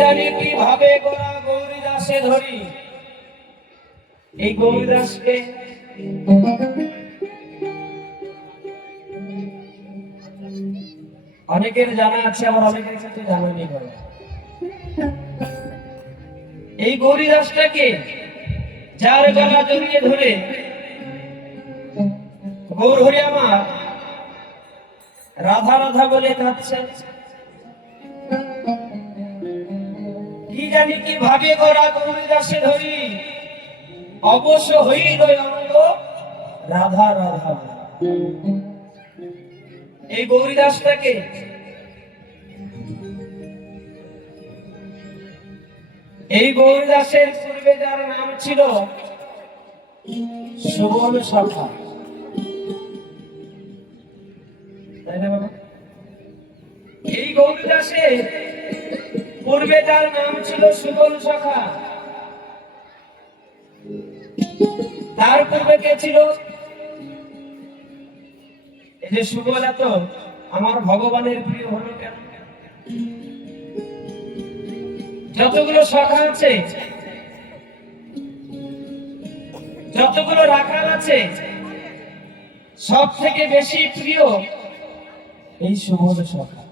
জানি কিভাবে গোরা গৌরীদাসে ধরি। এই গৌরীদাসকে অনেকের জানা আছে, আবার অনেকের কাছে জানা নেই। এই গৌরীদাসটাকে যার গলা জড়িয়ে ধরে গৌর হরি আমার রাধা রাধা বলে কাঁদছে, কি জানি কি ভাবে গোরা গৌরীদাসে ধরি, অবশ্য হইল অঙ্গ রাধা রাধা। এই গৌরীদাসটাকে এই গৌরীদাসের পূর্বে যার নাম ছিল সুবল সখা, তাই না বাবা? এই গৌরীদাসের পূর্বে যার নাম ছিল সুবল সখা, তার পূর্বে কে ছিল? এই যে সুবল এত আমার ভগবানের প্রিয় হলো কেন? যতগুলো সখা আছে, যতগুলো রাখাল আছে, সব থেকে বেশি প্রিয় এই সুবল সখা।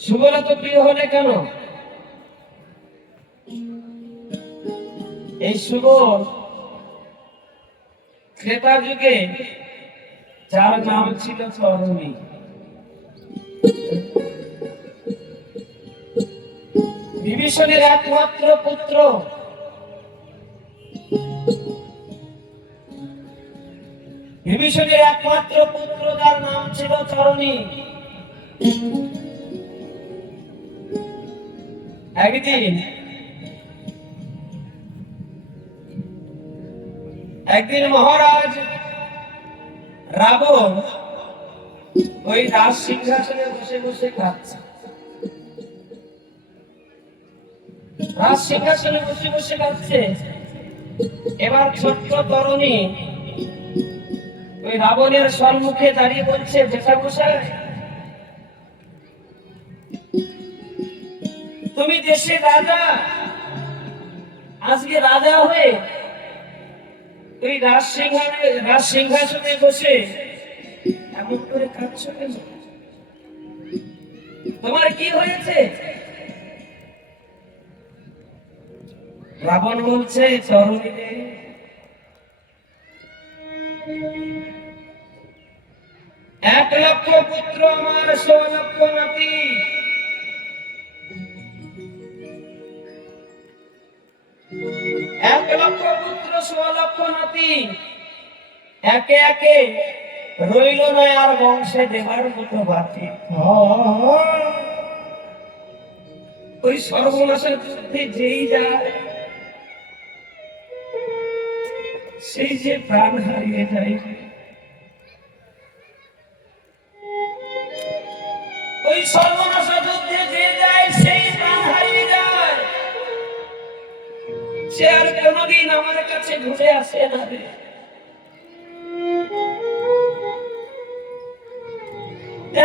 সুবল এত প্রিয় হলে কেন? এই সুবল ত্রেতা যুগে যার নাম ছিল চরণী, বিভীষণের একমাত্র পুত্র, বিভীষণের একমাত্র পুত্র যার নাম ছিল চরণী। একদিন মহারাজ রাবণ ওই রাজ সিংহাসনে বসে বসে খাচ্ছে, রাজ সিংহাসনে বসে বসে খাচ্ছে। এবার ছোট্ট তরুণী ওই রাবণের সম্মুখে দাঁড়িয়ে বলছে, জেঠামশাই, তুমি দেশের রাজা, আজকে রাজা হয়ে ওই রাজ সিংহাসনে বসে এমন করে কাঁদছ কেন? তোমার কি হয়েছে? রাবণ বলছে, চরণী রে, 1,00,000 পুত্র আমার, 1,00,000 নাতি, পুত্র 1,00,000 নাতি, একে একে রইল না আর বংশে দেবার মতো বাকি। ওই সর্বনাশের যুদ্ধে যেই যায় সেই যে প্রাণ হারিয়ে যায়। ওই সর্বনাশের যুদ্ধে যে যায় সেই প্রাণ হারিয়ে যায়, সে আর কোনদিন আমার কাছে ঘুরে আসে না রে।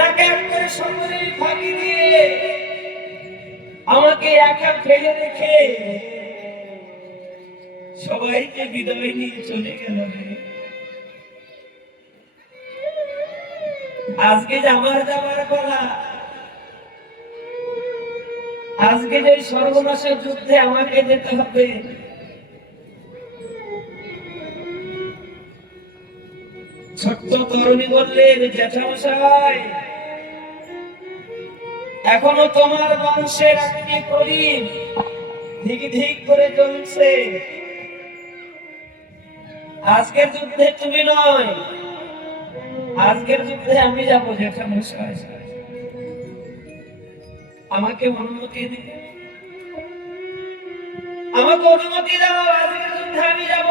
এক এক করে সকলেই ফাঁকি দিয়ে আমাকে একা ফেলে রেখে সবাইকে বিদায় নিয়ে চলে গেল। আজকে যে আমার যাবার কথা, আজকে যে সর্বনাশের যুদ্ধে আমাকে যেতে হবে, ছোট্ট তরুণী বললেন, জ্যাঠামশাই, এখনো তোমার বংশের একটি প্রদীপ ধিক ধিক করে জ্বলছে। আজকের যুদ্ধে তুমি নয়, আজকের যুদ্ধে আমি যাবো জ্যাঠামশাই, আমাকে অনুমতি দিন, আমাকে অনুমতি দাও, আজকের যুদ্ধে আমি যাব।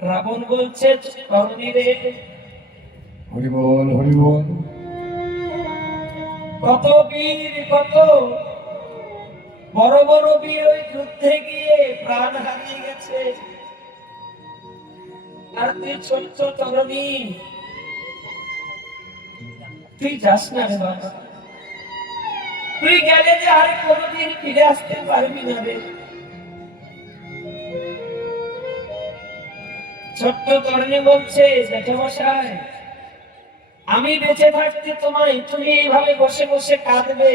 রাবণ বলছে, তরুণী রে, হরি বল, হরি বল। কত বীর, কত বড় বড় বীর ওই যুদ্ধে গিয়ে প্রাণ হারিয়ে গেছে, আর তুই ছোট্ট তরুণী তুই যাস না রে বাবা, তুই গেলে যে আর কোনোদিন ফিরে আসতে পারবি না রে। ছোট্ট তরুণী বলছে, জ্যাঠামশাই আমি বেঁচে থাকতে তুমি এইভাবে বসে বসে কাঁদবে,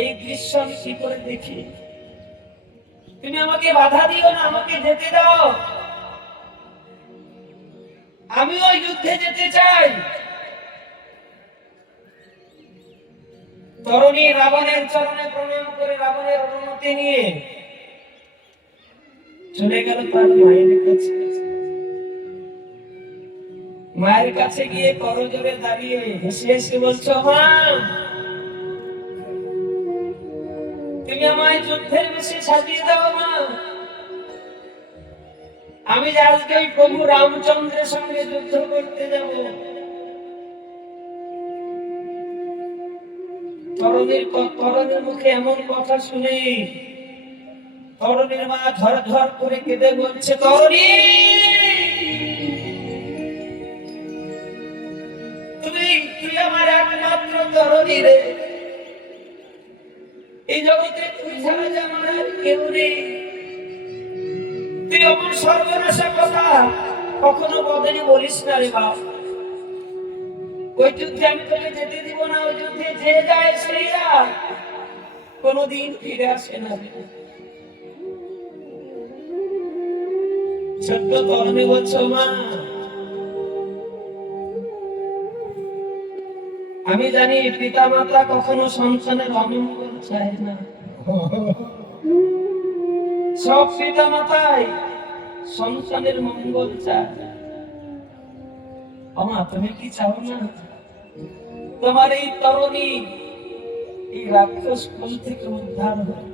এই দৃশ্য আমি কি করে দেখি? তুমি আমাকে বাধা দিও না, আমাকে যেতে দাও, আমি ওই যুদ্ধে যেতে চাই। তরুণী রাবণের চরণে প্রণাম করে রাবণের অনুমতি নিয়ে চলে গেল তার মায়ের কাছে। মায়ের কাছে গিয়ে করজোড়ে দাঁড়িয়ে হেসে হেসে বলছো, মা তুমি আমায় যুদ্ধের বেশে সাজিয়ে দাও মা, আমি যে আজকে ওই প্রভু রামচন্দ্রের সঙ্গে যুদ্ধ করতে যাব। তরুণীর মুখে এমন কথা শুনে তরুণীর মা ঝর ঝর করে কেঁদে বলছে, তরুণী তুই আমার একমাত্র তরুণী রে, এই জগতে তুই ছাড়া যে আমার আর কেউ নেই। তুই আমার সর্বনাশা কথা কখনো বদলি বলিস না রে বাপ। ওই যুদ্ধে আমি তোকে যেতে দিব না, ওই যুদ্ধে যে যায় সেই যায়, কোনোদিন ফিরে আসে না। ছোট্ট তরুণী বলছো, মা আমি জানি পিতা মাতা কখনো সন্তানের অমঙ্গল চায় না, সব পিতা মাতাই সন্তানের মঙ্গল চায়। আমা তুমি কি চাও না তোমার এই তরুণী এই রাক্ষস কুল থেকে উদ্ধার হয়?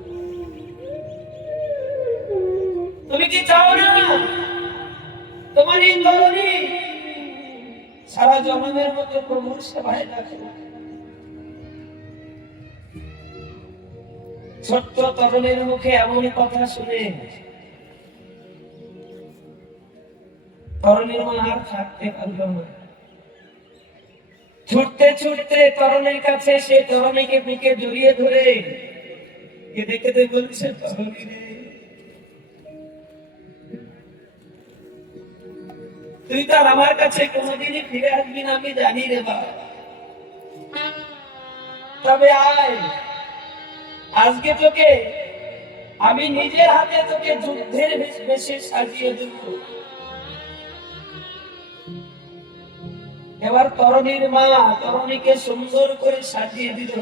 তুমি কি চাও না তোমার এই তরুণী সারা জন্মের মতো প্রভুর সেবায় রাখে? ছোট্ট তরুণীর মুখে এমন কথা শুনে তরুণীর মা আর থাকতে পারল না। ছুটতে ছুটতে তরুণীর কাছে সে তরুণীকে বুকে জড়িয়ে ধরে কেঁদে কেঁদে বলছে, তরুণী রে তুই তো আমার কাছে কোনোদিনই ফিরে আসবি না আমি জানি রে বাবা, তবে আয় আজকে তোকে আমি নিজের হাতে তোকে যুদ্ধের বেশে সাজিয়ে দেব। এবার তরুণীর মা তরুণীকে সুন্দর করে সাজিয়ে দিল।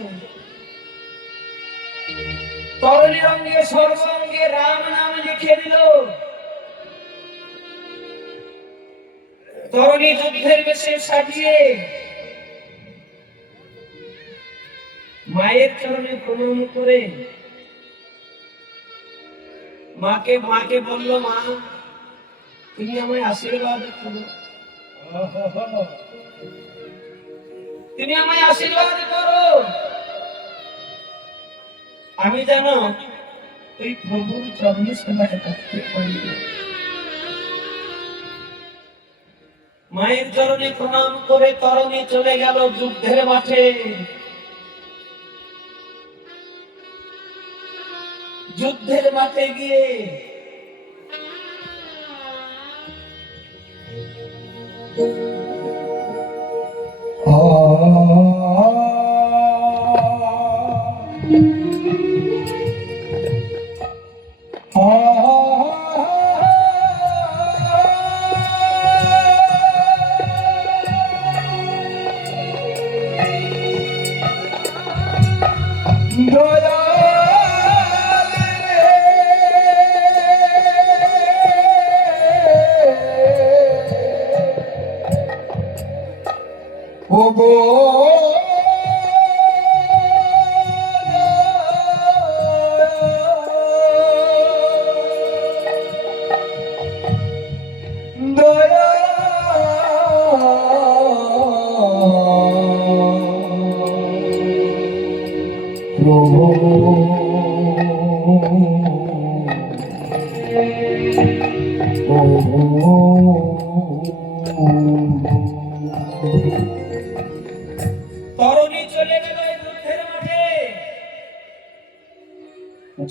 তরুণীর অঙ্গে সর্বাঙ্গে রাম নাম লিখে দিল। তরুণী যুদ্ধের বেশে সাজিয়ে মায়ের চরণে প্রণাম করে মাকে বলল, মা তুমি আমায় আশীর্বাদ করো, তুমি আমায় আশীর্বাদ করো, আমি যেন ওই প্রভুর চরণে সেবায় থাকতে পারি। মায়ের চরণে প্রণাম করে তরুণী চলে গেল যুদ্ধের মাঠে। যুদ্ধের মাঠে গিয়ে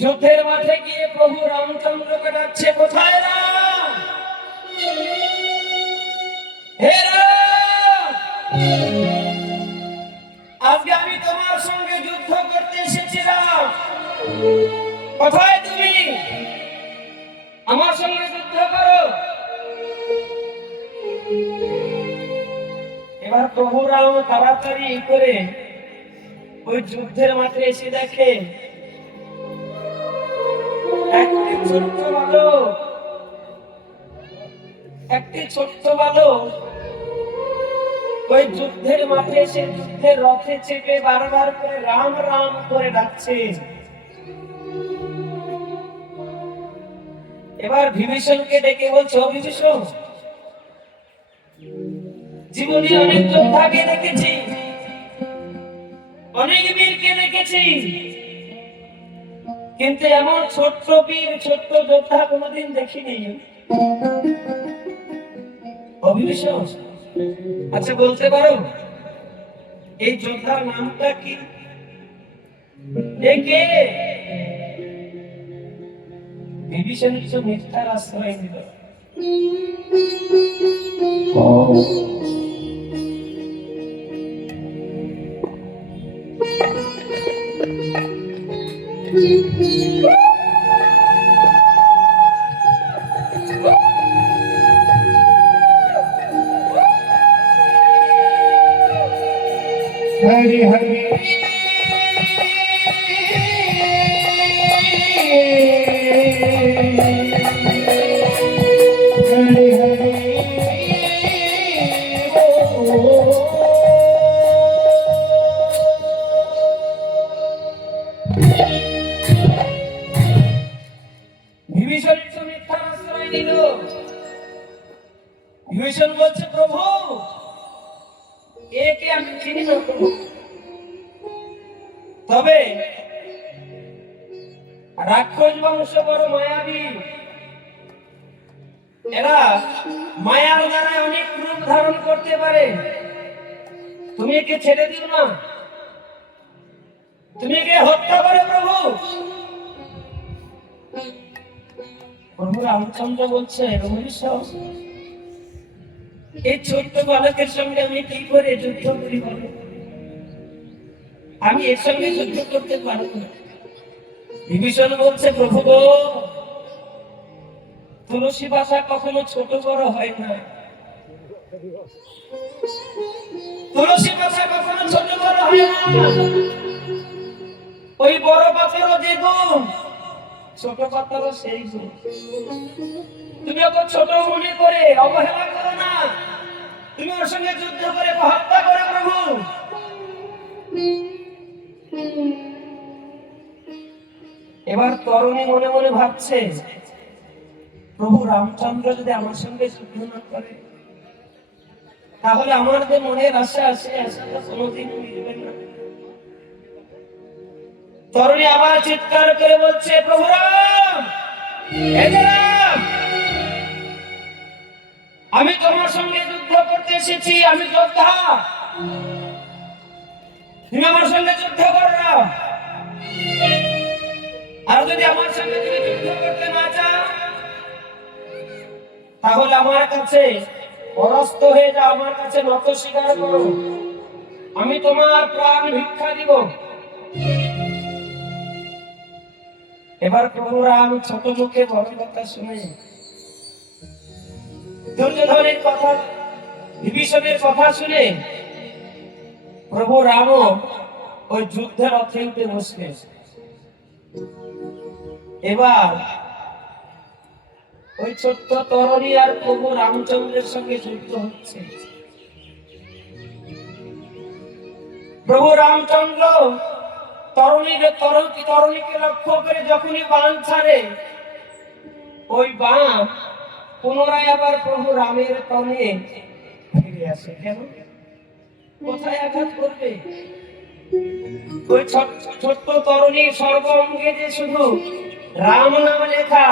যুদ্ধের মাঠে গিয়ে প্রভু রামচন্দ্রকে ডাকছে, কোথায় রাম? হে রাম, আজকে আমি তোমার সঙ্গে যুদ্ধ করতে এসেছিলাম, কোথায় তুমি? আমার সঙ্গে যুদ্ধ করো। এবার প্রভু রাম তাড়াতাড়ি করে ওই যুদ্ধের মাঠে এসে দেখে একটি ছোট্ট বালক ওই যুদ্ধের মাঠে এসে যুদ্ধের রথে চেপে বারবার করে রাম রাম করে ডাকছে। এবার বিভীষণকে ডেকে বলছে, বিভীষণ, জীবনে অনেক যোদ্ধাকে দেখেছি, অনেক বীরকে দেখেছি, কিন্তু এমন ছোট্ট বীর ছোট্ট যোদ্ধা কোনোদিন দেখিনি। বিভীষণ, আচ্ছা বলতে পারো এই যোদ্ধার নামটা কি? কে? বিভীষণ কিছু মিথ্যার আশ্রয় দিল। হরি হরি হরি হরি বিভীষণ একটু মিথ্যার আশ্রয় নিল। বিভীষণ বলছে, প্রভু, একে আমি চিনি না প্রভু, তবে রাক্ষস বংশ বড় মায়াবী, এরা মায়ার দ্বারা অনেক রূপ ধারণ করতে পারে, তুমি একে ছেড়ে দিও না, তুমি একে হত্যা করো প্রভু। প্রভু রামচন্দ্র বলছে, বিভীষণ, এই ছোট্ট বালকের সঙ্গে আমি কি করে যুদ্ধ করি বলো? আমি এর সঙ্গে যুদ্ধ করতে পারবো না। বিভীষণ বলছে, প্রভু গো, তুলসী পাতা কখনো ছোট বড় হয় না, তুলসী পাতা কখনো ছোট বড় হয় না, ওই বড় পাতারও যে গুণ, ছোট পাতারও সেই গুণ। তুমি ওকে ছোট মনে করে অবহেলা করো না, তুমি ওর সঙ্গে যুদ্ধ করে হত্যা করে প্রভু। এবার তরুণী মনে মনে ভাবছে, প্রভু রামচন্দ্র যদি আমার সঙ্গে যুদ্ধ না করে, তাহলে আমার যে মনের আশা আছে, আশাটা কোনোদিন মিটবে না। তরুণী আবার চিৎকার করে বলছে, প্রভু রাম, রাম, আমি তোমার সঙ্গে যুদ্ধ করতে এসেছি, আমি যোদ্ধা, তুমি আমার সঙ্গে যুদ্ধ করো না। আর যদি আমার সঙ্গে তুমি যুদ্ধ করতে না চাও, তাহলে আমার কাছে পরাস্ত হয়ে যাও, আমার কাছে নত স্বীকার করো, আমি তোমার প্রাণ ভিক্ষা দিব। এবার প্রভু রাম ছোট মুখে বড় কথা শুনে দুর্যোধনের কথা, বিভীষণের কথা শুনে প্রভু রাম ওই যুদ্ধের রথে উঠে বসলেন। এবার ওই ছোট্ট তরুণী আর প্রভু রামচন্দ্রের সঙ্গে যুদ্ধ হচ্ছে। প্রভু রামচন্দ্র তরুণীকে লক্ষ্য করে যখনই বাণ ছাড়ে, ওই বাণ পুনরায় আবার প্রভু রামের তনে ফিরে আসে। কেন? কোথায় আঘাত করবে? ওই ছোট্ট তরুণীর সর্ব অঙ্গে যে শুধু রাম নাম লেখা,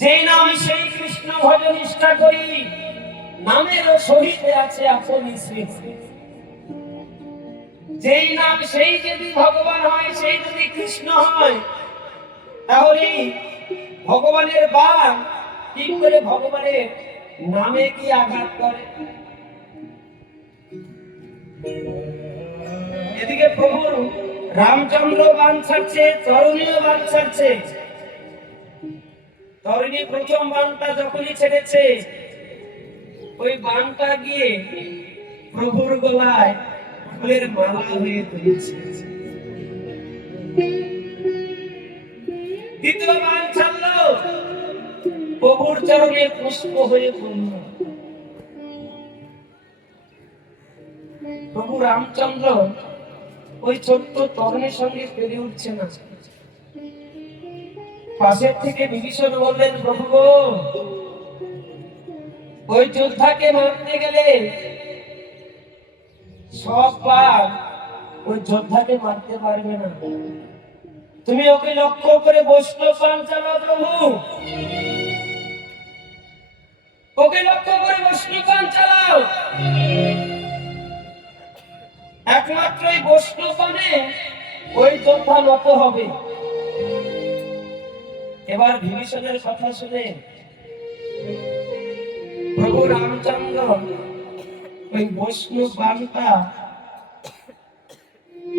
যে নাম সেই কৃষ্ণ ভজ নিষ্ঠা করি, নামের সহিতে আছে আপনি শ্রী। যেই নাম সেই যদি ভগবান হয়, সেই যদি কৃষ্ণ হয়, তাহলে ভগবানের বাণ কি করে ভগবানের নামে কি আঘাত করে? এদিকে প্রভু রামচন্দ্র বাণ ছাড়ছে, তরুণীও বাণ ছাড়ছে। তরুণী প্রথম বাণটা যখনই ছেড়েছে, ওই বাণটা গিয়ে প্রভুর গলায় ফুলের মালা হয়ে তুলেছে। দ্বিতীয় বাণ ছাড়লো, প্রভুর চরণে পুষ্প হয়ে পড়ল। প্রভু রামচন্দ্র ওই ছোট্ট তরুণীর সঙ্গে পেরে উঠছে না। পাশের থেকে বিভীষণ বললেন, প্রভু গো, ওই যোদ্ধাকে মারতে গেলে সব পাপ ওই যোদ্ধাকে মারতে পারবে না, তুমি ওকে লক্ষ্য করে বৈষ্ণব বাণ চালাও প্রভু, ওকে লক্ষ্য করে বৈষ্ণব বাণ চালাও। একমাত্র এই বৈষ্ণব বাণে ওই যোদ্ধা নত হবে। এবার বিভীষণের কথা শুনে প্রভু রামচন্দ্র ওই বৈষ্ণব বাণটা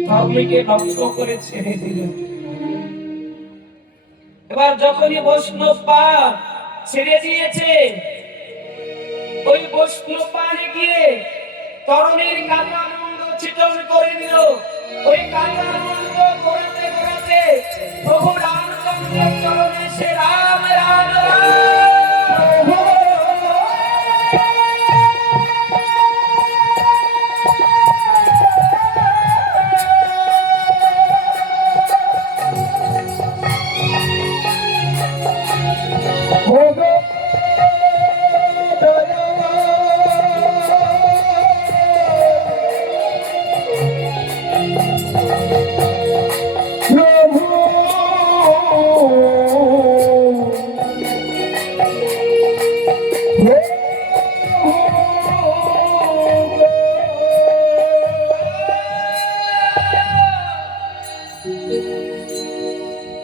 তরুণীকে লক্ষ্য করে ছেড়ে দিলেন। এবার যখনই বৈষ্ণব বাণ ছেড়ে দিয়েছে, ওই বৈষ্ণব বাণে গিয়ে তরুণীর কাটা মুন্ড ছিটল করে দিল। ওই কাটা মুন্ড ঘোরাতে ঘোরাতে প্রভু রামচন্দ্রের চরণে সে রাম রাম রাম।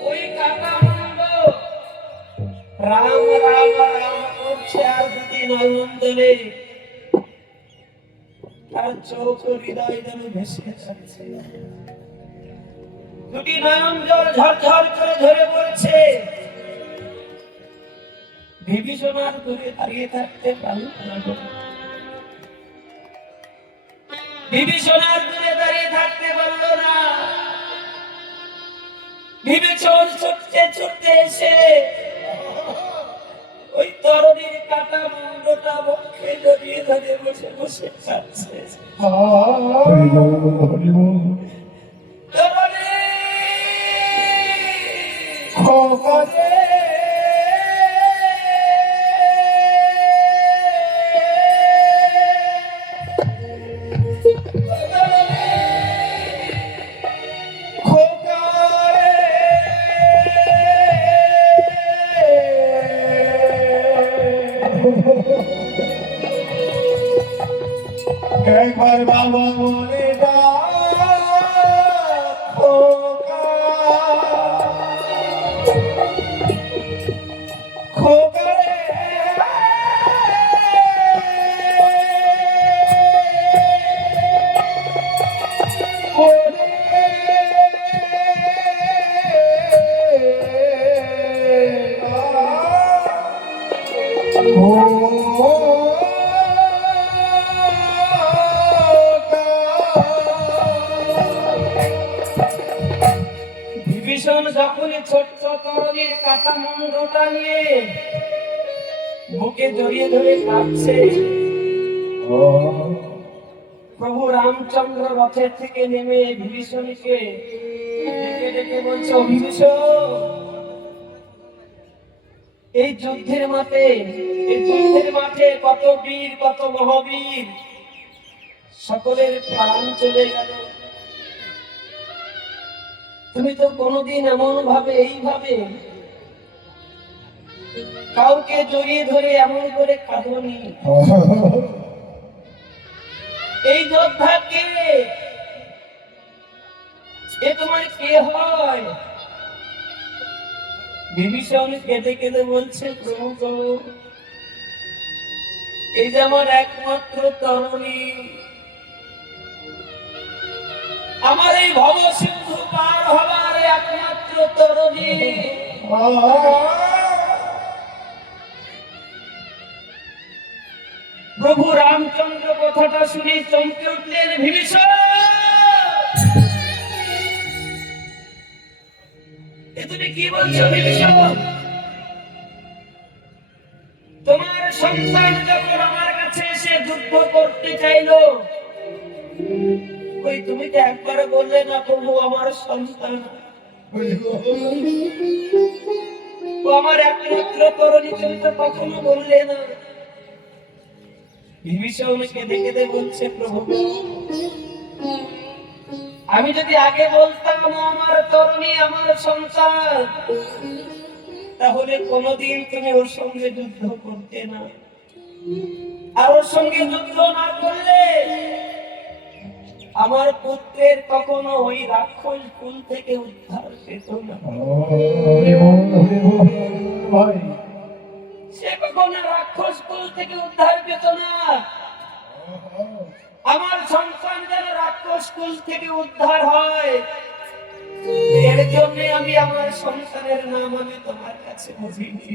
ওই কাটা মুন্ড রাম রাম রাম করছে, আর দুটি নয়নদলে তার চোখ হৃদয় যেন ভেসে যাচ্ছে। দুটি নয়ন জল ঝরঝর করে ঝরে পড়ছে। বিভীষণ আর দূরে দাঁড়িয়ে থাকতে পারল না। বিভীষণ আর দূরে দাঁড়িয়ে থাকতে পারল না। বিভীষণ ছুটতে ছুটতে এসে ওই তরুণীর কাটা মুন্ডটা বক্ষে জড়িয়ে ধরে বসে বসে কাঁদছে। হরি বল, হরি বল। তরুণী খোকা রে, খোকা রে। একবার বাবা বলে ডাক, খোকা, খোকা রে। বিভীষণ যখনই ছোট্ট তরুণীর কাটা মুন্ডটা নিয়ে বুকে জড়িয়ে ধরে কাঁদছে, প্রভু রামচন্দ্র রথের থেকে নেমে বিভীষণকে ডেকে ডেকে বলছে, ও বিভীষণ, এই যুদ্ধের মাঠে কত বীর, কত মহাবীর, সকলের প্রাণ চলে গেল। তুমি তো কোনোদিন এমন ভাবে এইভাবে কাউকে জড়িয়ে ধরে এমন করে কাঁদনি। এই যোদ্ধাকে এ তোমার কে হয়? বিভীষণ কেঁদে কেঁদে বলছে, প্রভু গো, এই যে আমার একমাত্র তরুণী, আমার এই ভব সিন্ধু পার হবার একমাত্র তরুণী। প্রভু রামচন্দ্র কথাটা শুনে চমকে উঠলেন, বিভীষণ এ তুমি কি বলছো বিভীষণ? তোমার সন্তান যখন আমার কাছে এসে যুদ্ধ করতে চাইলো, ওই তুমি তো একবারে বললে না প্রভু আমার সন্তান, ও আমার একমাত্র তরুণী, তুমি তো কখনো বললে না। বিভীষণ কেঁদে কেঁদে বলছে, প্রভু আমি যদি আগে বলতাম ও আমার তরুণী আমার সন্তান, তাহলে কোনোদিন তুমি ওর সঙ্গে যুদ্ধ করতে না, আর ওর সঙ্গে যুদ্ধ না করলে আমার পুত্রের কখনো ওই রাক্ষস কুল থেকে উদ্ধার পেত না। সে কখনো রাক্ষস কুল থেকে উদ্ধার পেত না। আমার সন্তান যেন রাক্ষস কুল থেকে উদ্ধার হয়, এর জন্য আমি আমার সন্তানের নাম আমি তোমার কাছে বুঝিনি।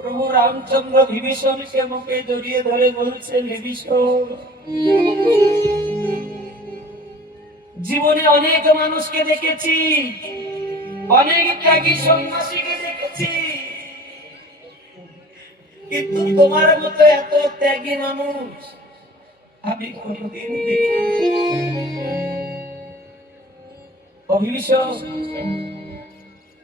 প্রভু রামচন্দ্র বিভীষণকে মুখে জড়িয়ে ধরে বলছে, বিভীষণ জীবনে অনেক মানুষকে দেখেছি, অনেক ত্যাগী সন্ন্যাসীকে দেখেছি, কিন্তু তোমার মতো এত ত্যাগী মানুষ আমি কোনদিন দেখিনি। বিভীষণ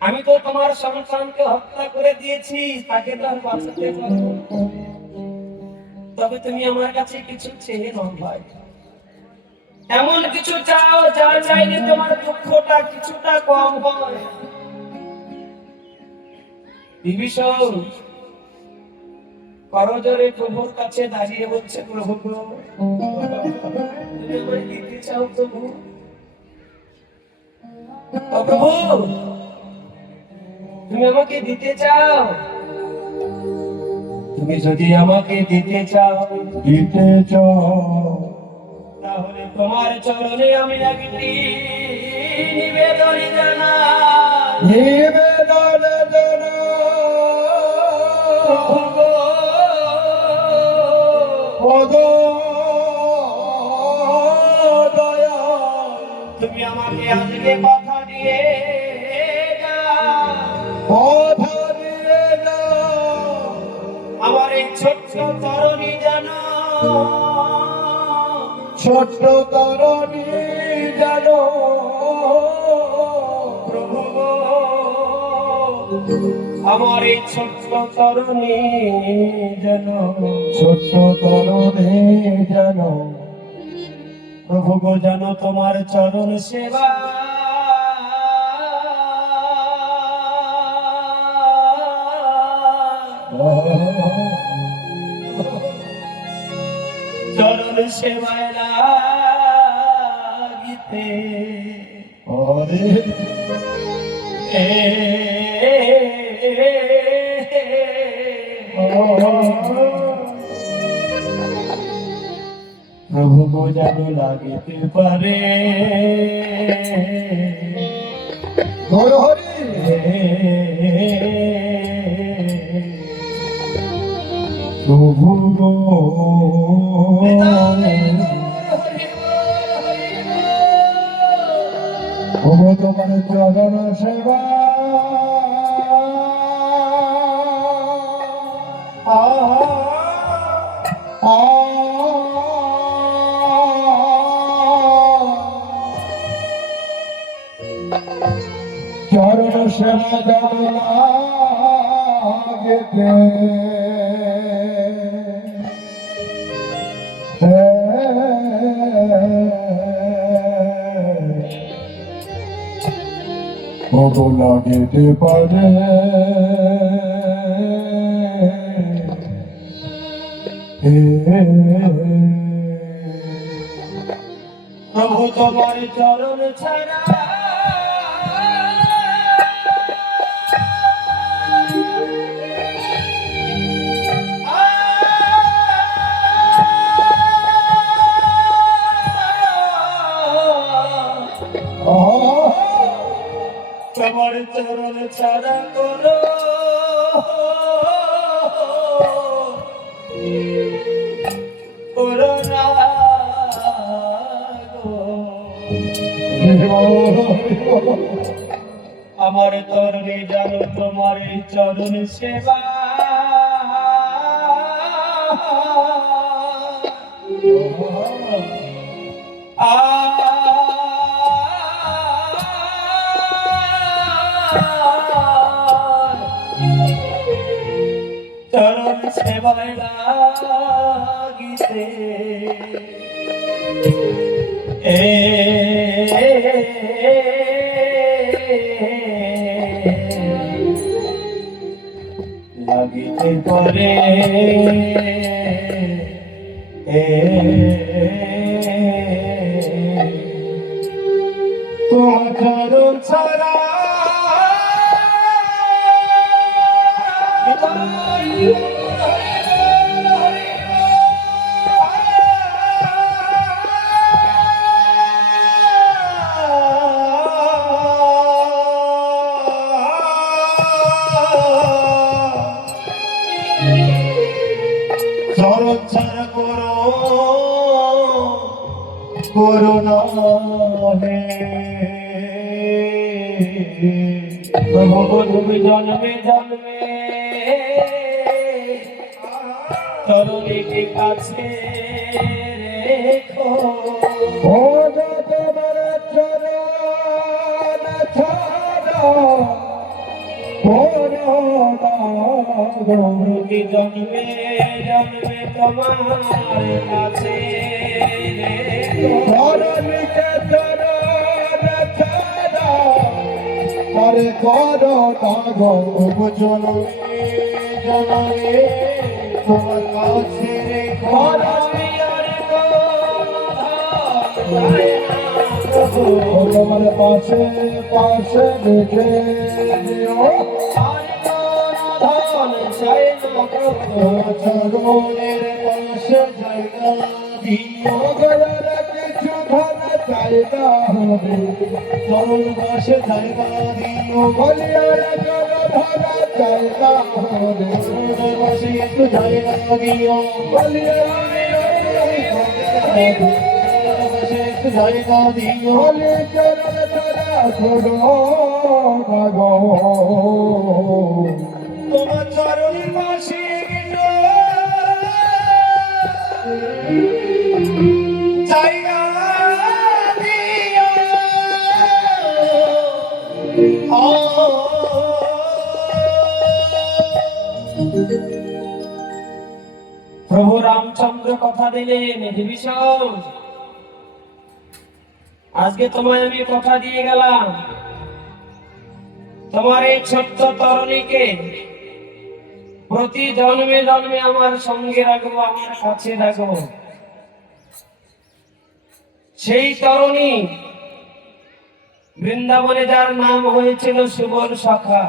আমি তো তোমার সন্তানকে হত্যা করে দিয়েছি, তাকে তো আর বাঁচাতে পারবো না। তবে তুমি আমার কাছে কিছু চেয়ে নাও ভাই, এমন কিছু চাও যা চাইলে তোমার দুঃখটা কিছুটা কম হয়। বিভীষণ করজোরে প্রভুর কাছে দাঁড়িয়ে বলছে, প্রভু গো, তুমি আমায় দিতে চাও প্রভু? ও প্রভু, তুমি আমাকে দিতে চাও? তুমি যদি আমাকে দিতে চাও, তাহলে তোমার চরণে আমি একটি নিবেদন জানাই। তুমি আমাকে আজকে কথা দিয়ে আমার এই ছোট্ট তরুণী জানো, ছোট্ট তরুণী জানো, প্রভু আমার এই ছোট্ট তরুণী জানো, ছোট্ট তরুণী জানো, প্রভু গো জানো তোমার চরণ সেবা চরণ সেবায় লাগিতে প্রভু গো জানো লাগিতে পারে। প্রভু গো তোমার চরণ সেবা চরণ সেবা লাগতে কত লাগিতে পারে প্রভু তোমার চরণ ছাড়া তোমার চরণ ছাড়া করো করোনা আমার তরণী জানো তোমার এই চরণ সেবা চরণ সেবায় লাগিতে লাগিতে পারে তোমার চরণ ছাড়া চরণ ছাড়া করোনা হে প্রভু তুমি জন্মে জন্মে তরুণীকে কাছে রেখো তোমার চরণ ছাড়া প্রভুকে জন্মে জন্মে তোমার কাছে ধরণীকে চরণ ছাড়া পরে করো গো জনমে জনমে তোমার কাছে তোমার পাশে পাশে দেখে দিও চরণের পাশে জায়গা দিও কিছু ধন চাইদা হবে চরণ পাশে জায়গা দিও বলিয়ার ধরা চাইদা হবে চরণের পাশে একটু জায়গা দিও বলিয়ার পাশে একটু জায়গা দিও বলি চরণ ছাড়া ছোড়ো গো তোমার চরণের পাশে জায়গা দিও প্রভু রামচন্দ্র কথা দিলেন বিভীষণ আজকে তোমায় আমি কথা দিয়ে গেলাম তোমার এই ছোট্ট তরুণীকে প্রতি জন্মে জন্মে আমার সঙ্গে রাখবো আমার কাছে রাখবো সেই তরুণী বৃন্দাবনে যার নাম হয়েছিল সুবল সখা